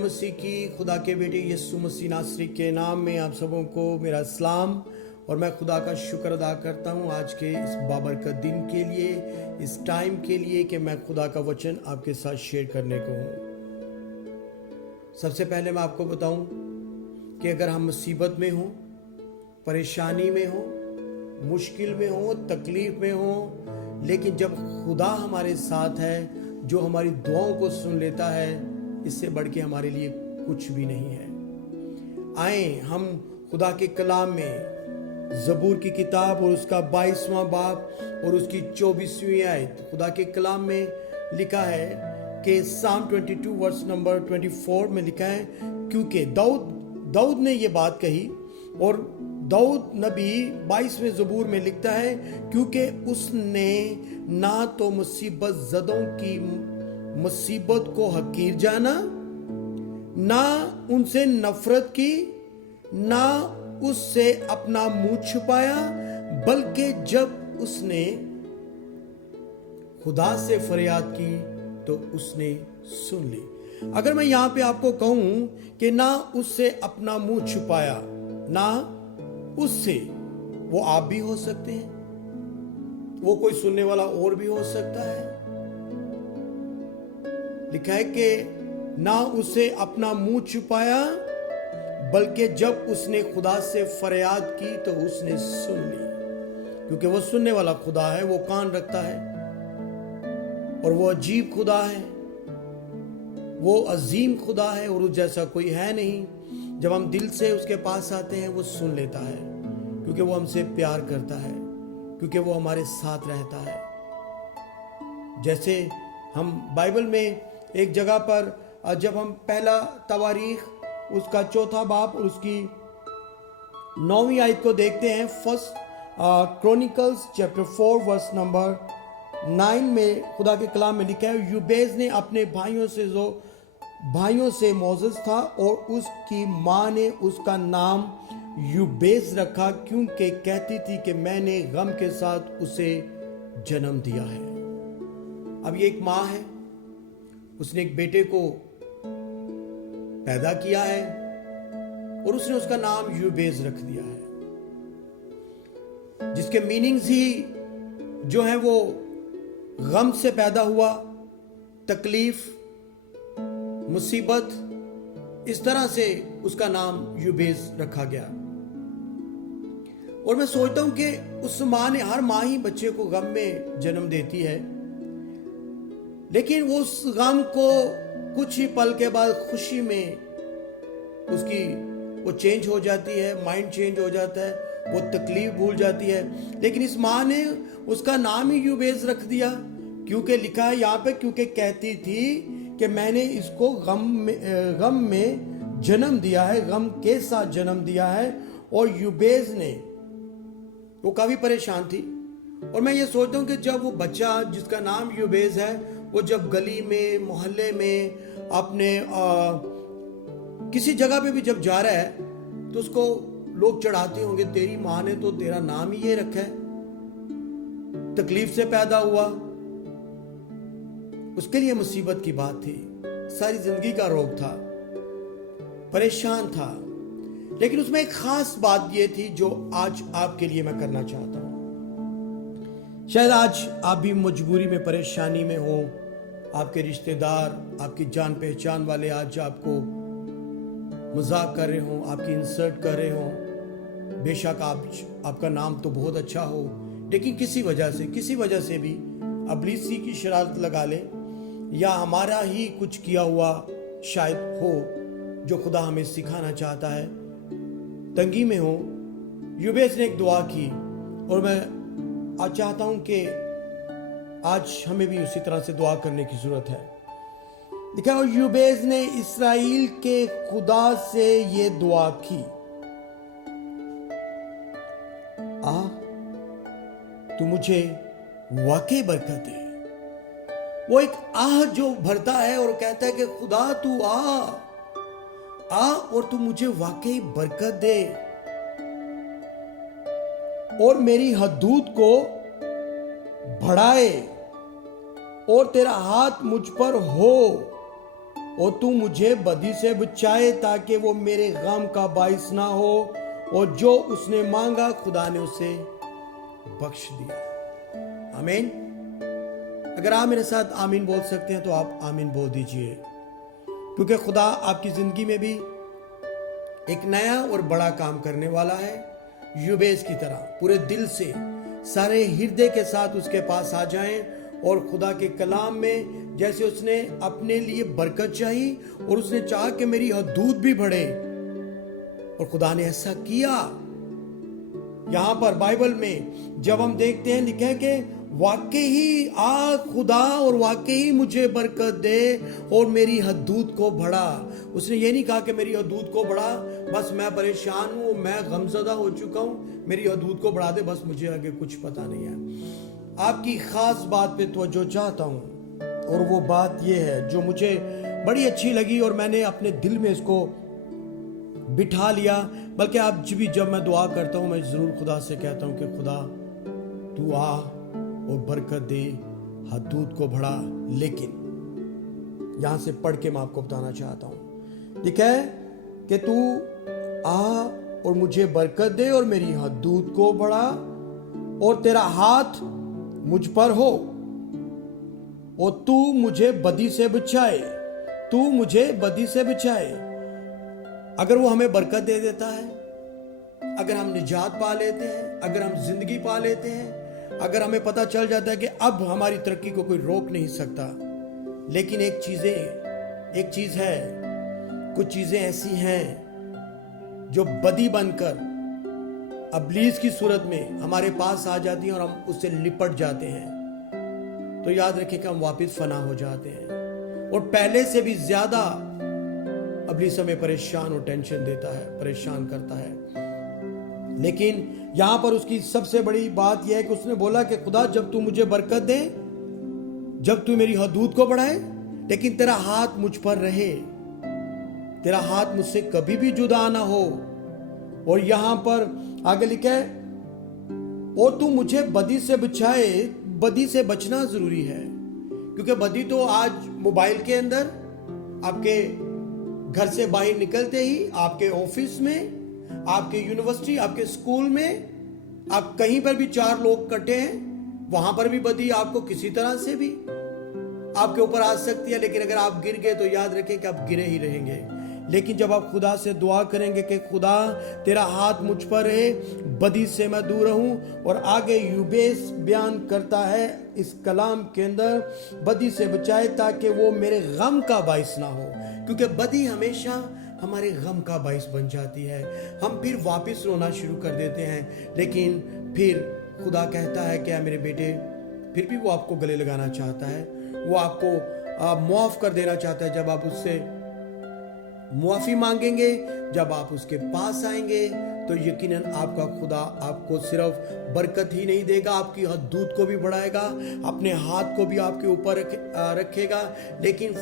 मसीह की, खुदा के बेटे यीशु मसीह नासरी के नाम में आप सबों को मेरा सलाम। और मैं खुदा का शुक्र अदा करता हूँ आज के इस बाबरकत दिन के लिए, इस टाइम के लिए कि मैं खुदा का वचन आपके साथ शेयर करने को हूँ। सबसे पहले मैं आपको बताऊँ कि अगर हम मुसीबत में हों, परेशानी में हों, मुश्किल में हों, तकलीफ में हों, लेकिन जब खुदा हमारे साथ है, जो हमारी दुआओं को सुन लेता है, इससे बढ़ के हमारे लिए कुछ भी नहीं है। आए हम खुदा के कलाम में ज़बूर की किताब और उसका 22वां बाब और उसकी 24वीं आयत, खुदा के कलाम में लिखा है कि साम 22 वर्स नंबर 24 में लिखा है, क्योंकि दाऊद ने ये बात कही। और दाऊद नबी 22वें ज़बूर में लिखता है, क्योंकि उसने ना तो मुसीबत ज़दों की मुसीबत को हकीर जाना, ना उनसे नफरत की, ना उससे अपना मुंह छुपाया, बल्कि जब उसने खुदा से फरियाद की तो उसने सुन ली। अगर मैं यहां पे आपको कहूं कि ना उससे अपना मुंह छुपाया, ना उससे, वो आप भी हो सकते हैं, वो कोई सुनने वाला और भी हो सकता है। लिखा है कि ना उसे अपना मुंह छुपाया, बल्कि जब उसने खुदा से फरियाद की तो उसने सुन ली। क्योंकि वो सुनने वाला खुदा है, वो कान रखता है और वो अजीब खुदा है, वो अजीम खुदा है और उस जैसा कोई है नहीं। जब हम दिल से उसके पास आते हैं वो सुन लेता है, क्योंकि वो हमसे प्यार करता है, क्योंकि वो हमारे साथ रहता है। जैसे हम बाइबल में एक जगह पर जब हम पहला तवारीख उसका 4था बाब और उसकी 9वीं आयत को देखते हैं, first Chronicles chapter 4 verse number 9 में खुदा के कलाम में लिखा है, यूबेज ने अपने भाइयों से मोसेस था और उसकी माँ ने उसका नाम यूबेज रखा, क्योंकि कहती थी कि मैंने गम के साथ उसे जन्म दिया है। अब ये एक माँ है, उसने एक बेटे को पैदा किया है और उसने उसका नाम यूबेज रख दिया है, जिसके मीनिंग्स ही जो है वो गम से पैदा हुआ, तकलीफ, मुसीबत, इस तरह से उसका नाम यूबेज रखा गया। और मैं सोचता हूं कि उस माँ ने, हर माँ ही बच्चे को गम में जन्म देती है, लेकिन वो उस गम को कुछ ही पल के बाद खुशी में उसकी वो चेंज हो जाती है, माइंड चेंज हो जाता है, वो तकलीफ भूल जाती है। लेकिन इस माँ ने उसका नाम ही यूबेज रख दिया, क्योंकि लिखा है यहाँ पे, क्योंकि कहती थी कि मैंने इसको गम में जन्म दिया है, गम के साथ जन्म दिया है। और यूबेज ने, वो काफी परेशान थी। और मैं ये सोचता हूँ कि जब वो बच्चा जिसका नाम यूबेज है, वो जब गली में, मोहल्ले में, अपने किसी जगह पे भी जब जा रहा है, तो उसको लोग चढ़ाते होंगे, तेरी माँ ने तो तेरा नाम ही ये रखा है, तकलीफ से पैदा हुआ। उसके लिए मुसीबत की बात थी, सारी जिंदगी का रोग था, परेशान था। लेकिन उसमें एक खास बात ये थी जो आज आपके लिए मैं करना चाहता हूं। शायद आज आप भी मजबूरी में, परेशानी में हो, आपके रिश्तेदार, आपकी जान पहचान वाले आज आपको मजाक कर रहे हो, आपकी इंसल्ट कर रहे हो। बेशक आपका नाम तो बहुत अच्छा हो, लेकिन किसी वजह से भी अबलीसी की शरारत लगा ले, या हमारा ही कुछ किया हुआ शायद हो जो खुदा हमें सिखाना चाहता है। तंगी में हो, यूबेज ने एक दुआ की, और मैं आज चाहता हूं कि आज हमें भी उसी तरह से दुआ करने की जरूरत है। देखा, और यूबेज ने इस्राएल के खुदा से ये दुआ की, तू मुझे वाकई बरकत दे। वो एक आह जो भरता है और कहता है कि खुदा तू आ और तू मुझे वाकई बरकत दे, और मेरी हदूद को बढ़ाए, और तेरा हाथ मुझ पर हो, और तू मुझे बदी से बचाए ताकि वो मेरे गम का बाइस ना हो। और जो उसने मांगा खुदा ने उसे बख्श दिया। आमीन। अगर आप मेरे साथ आमीन बोल सकते हैं तो आप आमीन बोल दीजिए, क्योंकि खुदा आपकी जिंदगी में भी एक नया और बड़ा काम करने वाला है। युबेस की तरह पूरे दिल से, सारे हृदय के साथ उसके पास आ जाएं और खुदा के कलाम में जैसे उसने अपने लिए बरकत चाही और उसने चाहा कि मेरी हदूद भी बढ़े, और खुदा ने ऐसा किया। यहां पर बाइबल में जब हम देखते हैं लिखा है कि वाकई ही आ खुदा और वाकई ही मुझे बरकत दे और मेरी हदूद को बढ़ा। उसने ये नहीं कहा कि मेरी हदूद को बढ़ा, बस मैं परेशान हूं, मैं गमज़दा हो चुका हूं, मेरी हदूद को बढ़ा दे, बस मुझे आगे कुछ पता नहीं है। आपकी खास बात पे तवज्जो चाहता हूं, और वो बात ये है जो मुझे बड़ी अच्छी लगी और मैंने अपने दिल में इसको बिठा लिया। बल्कि आप जब मैं दुआ करता हूं, मैं जरूर खुदा से कहता हूं कि खुदा तू आ और बरकत दे, हदूद को बढ़ा। लेकिन यहां से पढ़ के मैं आपको बताना चाहता हूं, लिखा है कि तू आ और मुझे बरकत दे और मेरी हदूद को बढ़ा, और तेरा हाथ मुझ पर हो, और तू मुझे बदी से बचाए, तू मुझे बदी से बचाए। अगर वो हमें बरकत दे देता है, अगर हम निजात पा लेते हैं, अगर हम जिंदगी पा लेते हैं, अगर हमें पता चल जाता है कि अब हमारी तरक्की को कोई रोक नहीं सकता, लेकिन एक चीज है, कुछ चीजें ऐसी हैं जो बदी बनकर अब्लीस की सूरत में हमारे पास आ जाती हैं और हम उससे लिपट जाते हैं, तो याद रखें कि हम वापस फना हो जाते हैं, और पहले से भी ज्यादा अब्लीस हमें परेशान और टेंशन देता है, परेशान करता है। लेकिन यहां पर उसकी सबसे बड़ी बात यह है कि उसने बोला कि खुदा जब तू मुझे बरकत दे, जब तू मेरी हदूद को बढ़ाए, लेकिन तेरा हाथ मुझ पर रहे, तेरा हाथ मुझसे कभी भी जुदा ना हो। और यहां पर आगे लिखा है, और तू मुझे बदी से बचाए। बदी से बचना जरूरी है, क्योंकि बदी तो आज मोबाइल के अंदर, आपके घर से बाहर निकलते ही, आपके ऑफिस में, आपके यूनिवर्सिटी, आपके स्कूल में, आप कहीं पर भी चार लोग इकट्ठे हैं, वहां पर भी बदी आपको किसी तरह से भी आपके ऊपर आ सकती है। लेकिन अगर आप गिर गए तो याद रखें कि आप गिरे ही रहेंगे। लेकिन जब आप खुदा से दुआ करेंगे कि खुदा तेरा हाथ मुझ पर रहे, बदी से मैं दूर रहूं, और आगे यूबेस बयान करता है इस कलाम के अंदर, बदी से बचाए ताकि वो मेरे गम का बाइस ना हो, क्योंकि बदी हमेशा हमारे गम का बाइस बन जाती है। हम फिर वापस रोना शुरू कर देते हैं, लेकिन फिर खुदा कहता है क्या मेरे बेटे, फिर भी वो आपको गले लगाना चाहता है, वो आपको मुआफ कर देना चाहता है। जब आप उससे मुआफी मांगेंगे, जब आप उसके पास आएंगे, तो यकीनन आपका खुदा आपको सिर्फ बरकत ही नहीं देगा, आपकी हदूद को भी बढ़ाएगा, अपने हाथ को भी आपके ऊपर रखेगा। लेकिन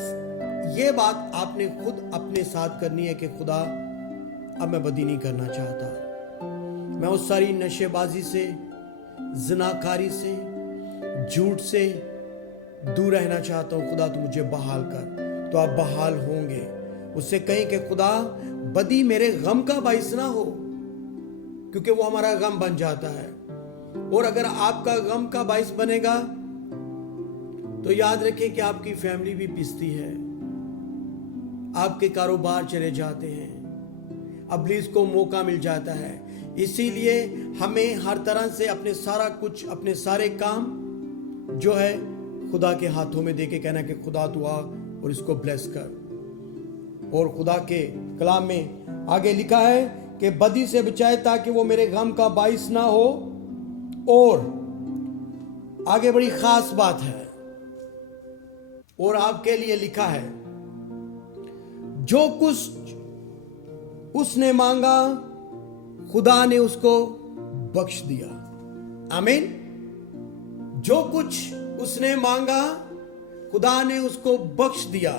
ये बात आपने खुद अपने साथ करनी है कि खुदा अब मैं बदी नहीं करना चाहता, मैं उस सारी नशेबाजी से, जिनाकारी से, झूठ से दूर रहना चाहता हूं। खुदा तू मुझे बहाल कर, तो आप बहाल होंगे। उससे कहें कि खुदा बदी मेरे गम का बाइस ना हो, क्योंकि वो हमारा गम बन जाता है। और अगर आपका गम का बाइस बनेगा तो याद रखें कि आपकी फैमिली भी पिसती है, आपके कारोबार चले जाते हैं, अब्लीस को मौका मिल जाता है। इसीलिए हमें हर तरह से अपने सारा कुछ, अपने सारे काम जो है खुदा के हाथों में देके कहना कि खुदा तू आ और इसको ब्लेस कर। और खुदा के कलाम में आगे लिखा है कि बदी से बचाए ताकि वो मेरे गम का बाइस ना हो। और आगे बड़ी खास बात है, और आपके लिए लिखा है, जो कुछ उसने मांगा खुदा ने उसको बख्श दिया। आमीन। जो कुछ उसने मांगा खुदा ने उसको बख्श दिया।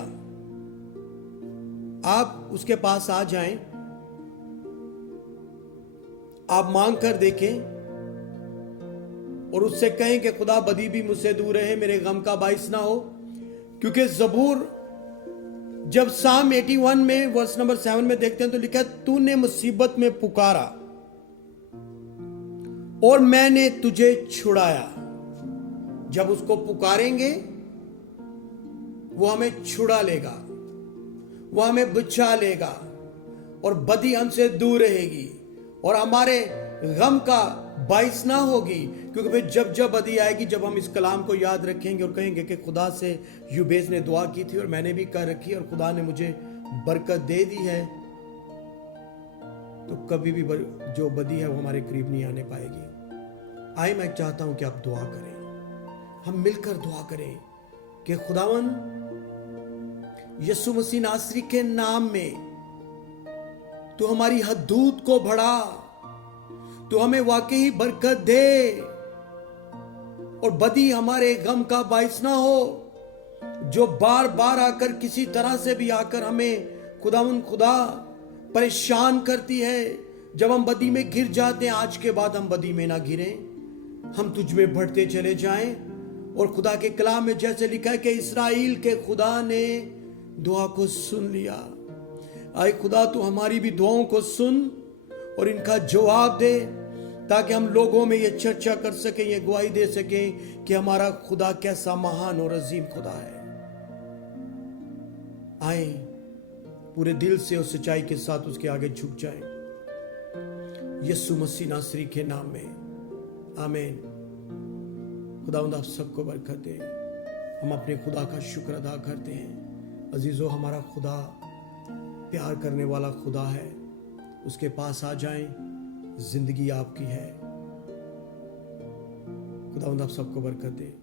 आप उसके पास आ जाएं, आप मांग कर देखें और उससे कहें कि खुदा बदी भी मुझसे दूर रहे, मेरे गम का बाइस ना हो। क्योंकि ज़बूर जब साम 81 में वर्स नंबर 7 में देखते हैं तो लिखा है, तूने मुसीबत में पुकारा और मैंने तुझे छुड़ाया। जब उसको पुकारेंगे वो हमें छुड़ा लेगा, वो हमें बचा लेगा और बदी हमसे दूर रहेगी और हमारे गम का बाइस ना होगी। क्योंकि फिर जब बदी आएगी, जब हम इस कलाम को याद रखेंगे और कहेंगे कि खुदा से यूबेस ने दुआ की थी और मैंने भी कर रखी और खुदा ने मुझे बरकत दे दी है, तो कभी भी जो बदी है वो हमारे करीब नहीं आने पाएगी। आए, मैं चाहता हूं कि आप दुआ करें, हम मिलकर दुआ करें कि खुदावन यीशु मसीह नासरी के नाम में तू हमारी हदूद को बढ़ा, तू हमें वाकई बरकत दे और बदी हमारे गम का बाइस ना हो, जो बार बार आकर किसी तरह से भी आकर हमें खुदा परेशान करती है। जब हम बदी में गिर जाते हैं, आज के बाद हम बदी में ना गिरें, हम तुझ में बढ़ते चले जाएं। और खुदा के कलाम में जैसे लिखा है कि इस्राएल के खुदा ने दुआ को सुन लिया। आए खुदा, तू हमारी भी दुआओं को सुन और इनका जवाब दे, ताकि हम लोगों में ये चर्चा कर सकें, ये गवाही दे सकें कि हमारा खुदा कैसा महान और अजीम खुदा है। आए, पूरे दिल से और सच्चाई के साथ उसके आगे झुक जाएं, यीशु मसीह नासरी के नाम में, आमीन। खुदावंद आप सबको बरकत दे। हम अपने खुदा का शुक्र अदा करते हैं। अजीजों, हमारा खुदा प्यार करने वाला खुदा है, उसके पास आ जाएं, जिंदगी आपकी है। खुदावंद आप सबको बरकत दे।